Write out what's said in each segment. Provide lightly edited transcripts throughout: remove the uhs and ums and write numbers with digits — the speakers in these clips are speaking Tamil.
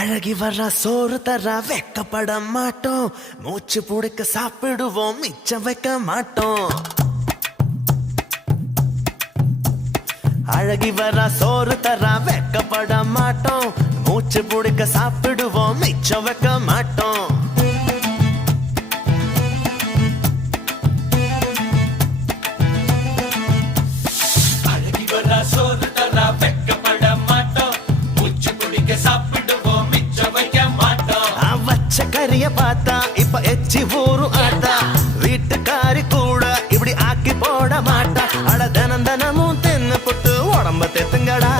அழகி வர்ற சோறு தர வெக்கப்பட மாட்டோம், மூச்சு புடிக்க சாப்பிடுவோம் மிச்சம் வைக்க மாட்டோம். அழகி வர்ற சோறு தர வெக்கப்பட மாட்டோம், மூச்சு புடிக்க சாப்பிடுவோம் மிச்சம் வைக்க மாட்டோம். அழகி வர்ற சோறு தர வெக்கப்பட மாட்டோம், மூச்சு புடிக்க சாப்பிடுவோம் மிச்சம் வைக்க மாட்டோம். வச்ச கரிய பார்த்தா இப்ப எச்சி ஊரும் ஆத்தா, வீட்டுக்காரி கூட இப்படி ஆக்கி போட மாட்டா. அட தினம் தினமும் தின்னு புட்டு உடம்ப தெத்துங்கடா.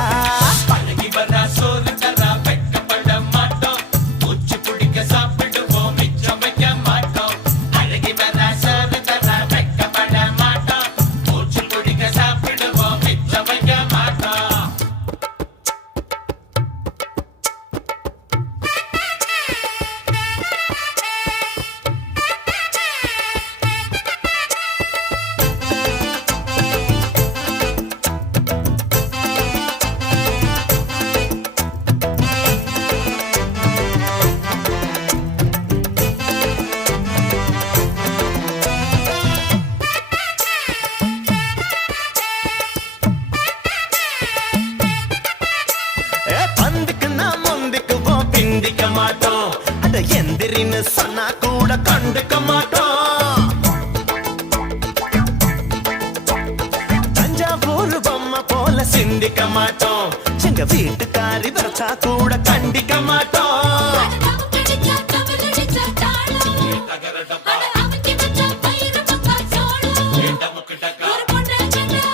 அழகி வர்ற சோறு தர வெக்கப்பட மாட்டோம், மூச்சு புடிக்க சாப்பிடுவோம் மிச்சம் வைக்க மாட்டோம். அழகி வர்ற சோறு தர வெக்கப்பட மாட்டோம், மூச்சு புடிக்க சாப்பிடுவோம் மிச்சம் வைக்க மாட்டோம். பந்துக்கு நான் முந்திக்குவோம் பிந்திக்க மாட்டோம், அத எந்திரின்னு சொன்னா கூட கண்டுக்க மாட்டோம். தஞ்சாவூர் பொம்மை போல சிந்திக்க மாட்டோம், எங்க வீட்டுக்காரி வச்சா கூட கண்டிக்க மாட்டோம்.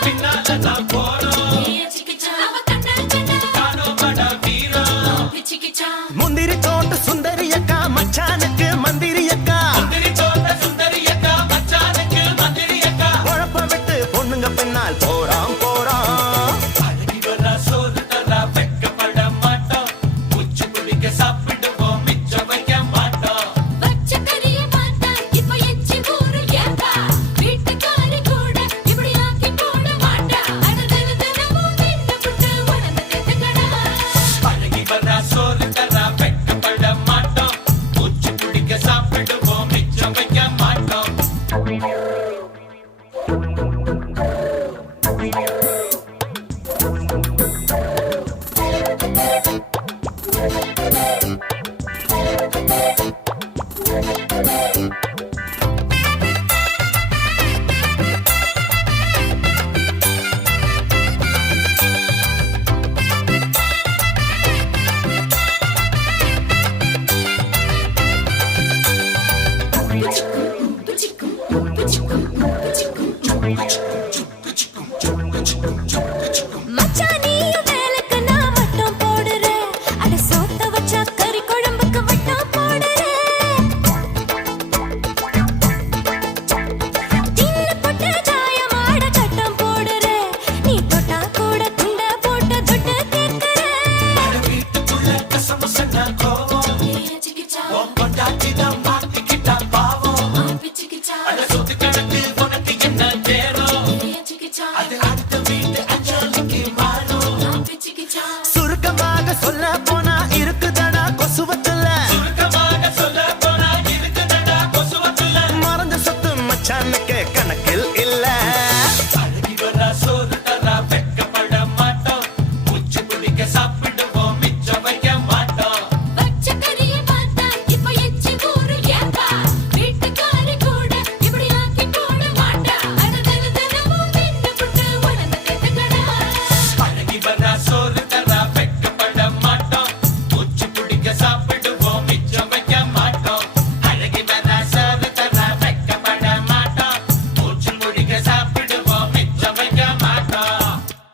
பின்னால நான் போறோம் Chiquicha, காணோமடா வீரம். முந்திரி தோட்ட சுந்தரி